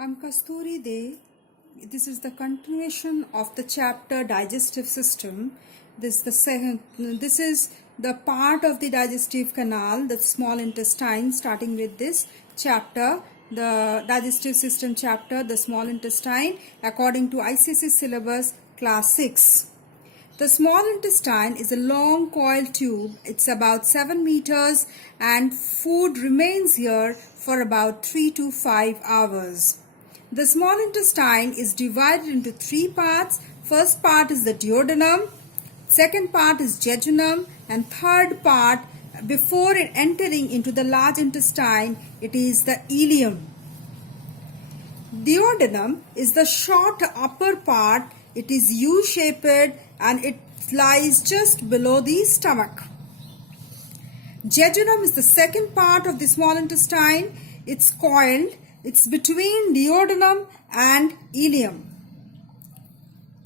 I'm Kasturi De. This is the continuation of the chapter Digestive System. This is the part of the digestive canal, the small intestine, starting with this chapter, the digestive system chapter, the small intestine, according to ICSE syllabus class 6. The small intestine is a long coiled tube. It's about 7 meters and food remains here for about 3 to 5 hours. The small intestine is divided into 3 parts. First part is the duodenum, second part is jejunum, and third part, before it entering into the large intestine, it is the ileum. Duodenum is the short upper part. It is U-shaped and it lies just below the stomach. Jejunum is the second part of the small intestine. It's coiled. It's between duodenum and ileum.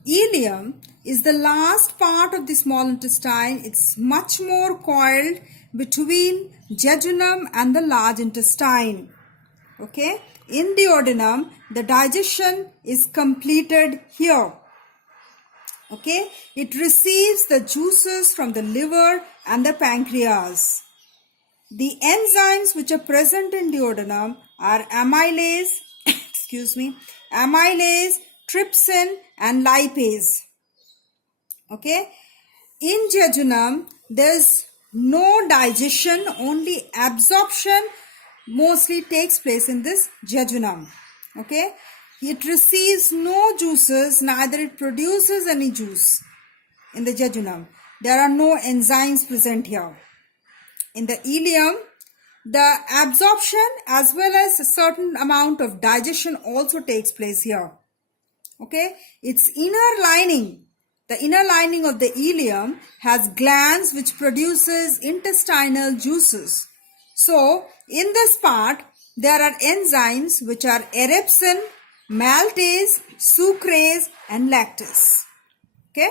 Ileum is the last part of the small intestine. It's much more coiled between jejunum and the large intestine. Okay. In duodenum, the digestion is completed here. Okay. It receives the juices from the liver and the pancreas. The enzymes which are present in duodenum are amylase, amylase, trypsin and lipase. Okay. In jejunum, there's no digestion, only absorption mostly takes place in this jejunum. Okay. It receives no juices, neither it produces any juice in the jejunum. There are no enzymes present here. In the ileum, the absorption as well as a certain amount of digestion also takes place here. Okay. Its inner lining, the inner lining of the ileum has glands which produces intestinal juices. So, in this part, there are enzymes which are erepsin, maltase, sucrase and lactase. Okay.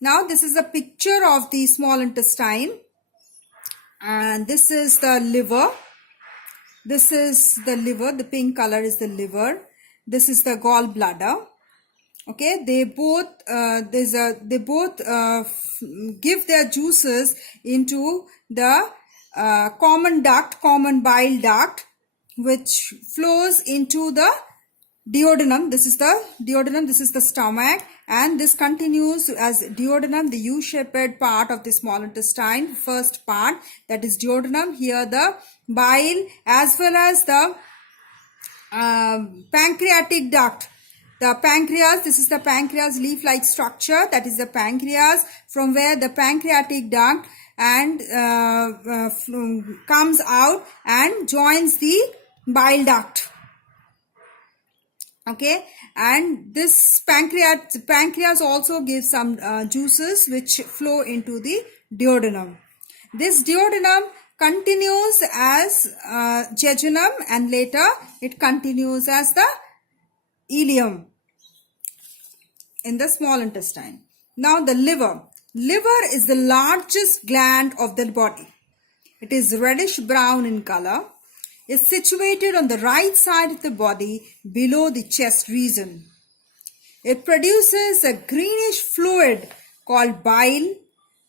Now, this is a picture of the small intestine. And this is the liver. This is the liver. The pink color is the liver. This is the gallbladder. Okay, they both give their juices into the common bile duct, which flows into the duodenum. This is the duodenum. This is the stomach, and this continues as duodenum, the U-shaped part of the small intestine. First part, that is duodenum. Here the bile as well as the pancreatic duct. The pancreas, this is the pancreas leaf-like structure. That is the pancreas, from where the pancreatic duct and comes out and joins the bile duct. Okay, and this pancreas also gives some juices which flow into the duodenum. This duodenum continues as jejunum and later it continues as the ileum in the small intestine. Now the liver. Liver is the largest gland of the body. It is reddish brown in color. Is situated on the right side of the body below the chest region. It produces a greenish fluid called bile.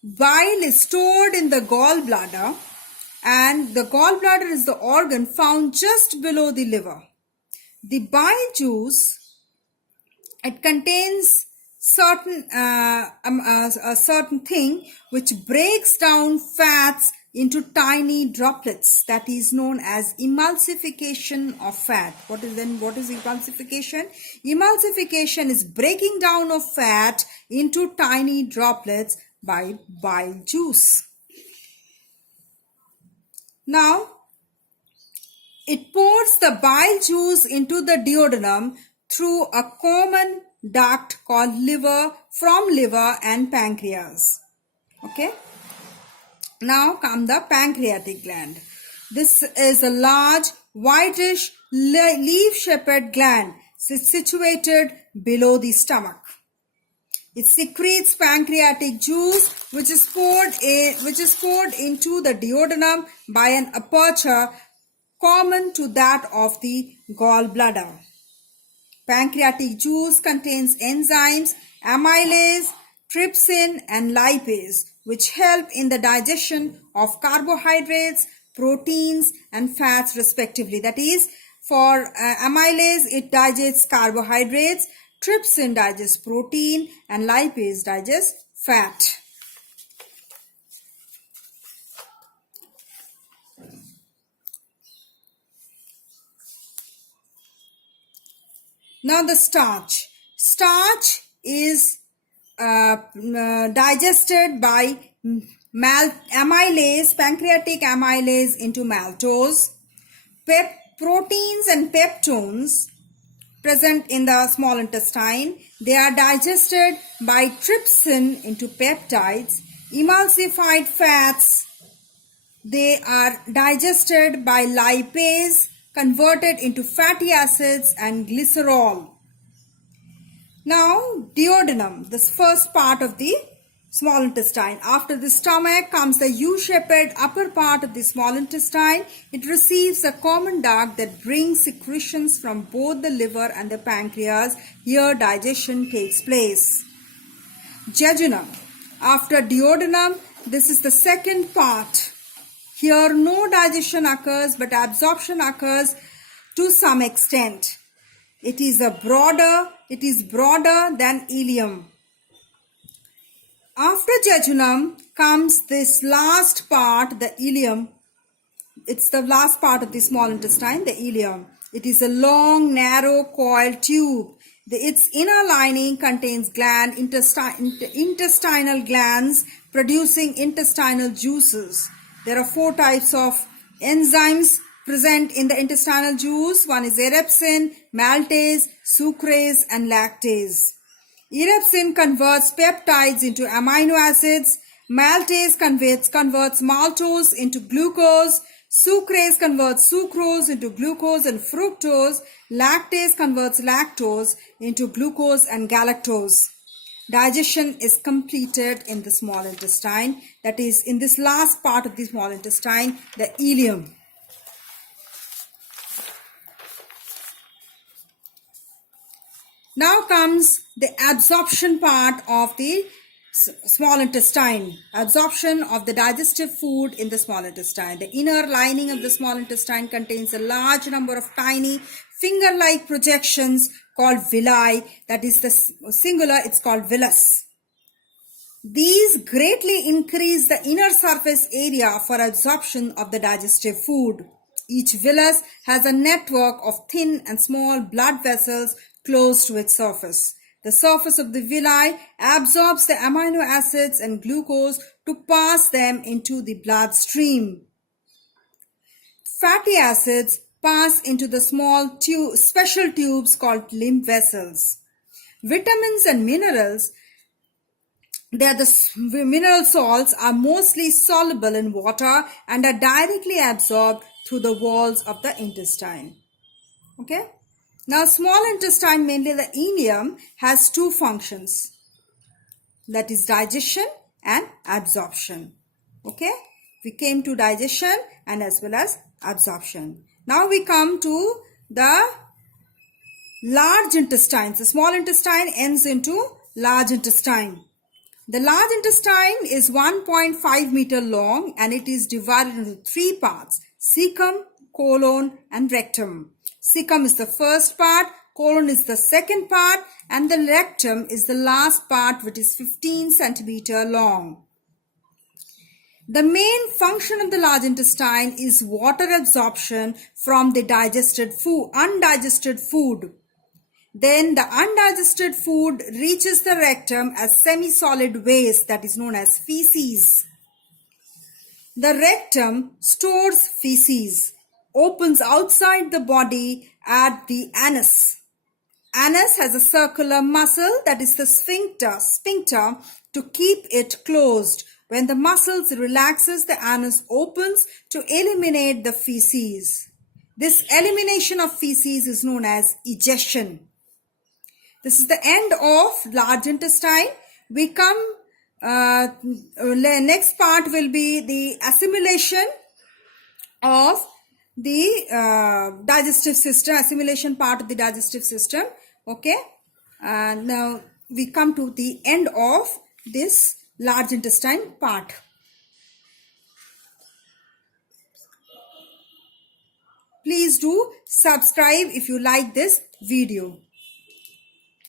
Bile is stored in the gallbladder, and the gallbladder is the organ found just below the liver. The bile juice, it contains a certain thing which breaks down fats into tiny droplets. That is known as emulsification of fat. What is emulsification? Emulsification is breaking down of fat into tiny droplets by bile juice. Now, it pours the bile juice into the duodenum through a common duct called from liver and pancreas. Okay. Now come the pancreatic gland. This is a large whitish leaf-shaped gland situated below the stomach. It secretes pancreatic juice which is poured into the duodenum by an aperture common to that of the gallbladder. Pancreatic juice contains enzymes, amylase, trypsin, and lipase, which help in the digestion of carbohydrates, proteins, and fats respectively. That is, for amylase, it digests carbohydrates, trypsin digests protein, and lipase digests fat. Now the starch. Starch is digested by amylase, pancreatic amylase into maltose. Proteins and peptones present in the small intestine, they are digested by trypsin into peptides. Emulsified fats, they are digested by lipase, converted into fatty acids and glycerol. Now, duodenum, this first part of the small intestine. After the stomach comes the U-shaped upper part of the small intestine. It receives a common duct that brings secretions from both the liver and the pancreas. Here digestion takes place. Jejunum. After duodenum, this is the second part. Here no digestion occurs but absorption occurs to some extent. It is broader than ileum. After jejunum comes this last part, the ileum. It's the last part of the small intestine, the ileum. It is a long, narrow, coiled tube. Its inner lining contains intestinal glands producing intestinal juices. There are 4 types of enzymes present in the intestinal juice. One is erepsin, maltase, sucrase, and lactase. Erepsin converts peptides into amino acids. Maltase converts maltose into glucose. Sucrase converts sucrose into glucose and fructose. Lactase converts lactose into glucose and galactose. Digestion is completed in the small intestine. That is, in this last part of the small intestine, the ileum. Now comes the absorption part of the small intestine. Absorption of the digestive food in the small intestine. The inner lining of the small intestine contains a large number of tiny finger-like projections called villi. That is the singular, it's called villus. These greatly increase the inner surface area for absorption of the digestive food. Each villus has a network of thin and small blood vessels close to its surface. The surface of the villi absorbs the amino acids and glucose to pass them into the bloodstream. Fatty acids pass into the small special tubes called lymph vessels. Vitamins and minerals, the mineral salts are mostly soluble in water and are directly absorbed through the walls of the intestine. Okay. Now, small intestine, mainly the ileum, has 2 functions. That is digestion and absorption. Okay. We came to digestion and as well as absorption. Now we come to the large intestines. The small intestine ends into large intestine. The large intestine is 1.5 meter long and it is divided into 3 parts: cecum, colon, and rectum. Cecum is the first part, colon is the second part, and the rectum is the last part, which is 15 centimeter long. The main function of the large intestine is water absorption from the undigested food. Then the undigested food reaches the rectum as semi-solid waste, that is known as feces. The rectum stores feces, opens outside the body at the anus. Anus has a circular muscle, that is the sphincter, to keep it closed. When the muscles relaxes, the anus opens to eliminate the feces. This elimination of feces is known as egestion. This is the end of large intestine. We come, next part will be the assimilation of the digestive system, assimilation part of the digestive system. Okay, and now we come to the end of this large intestine part. Please do subscribe if you like this video.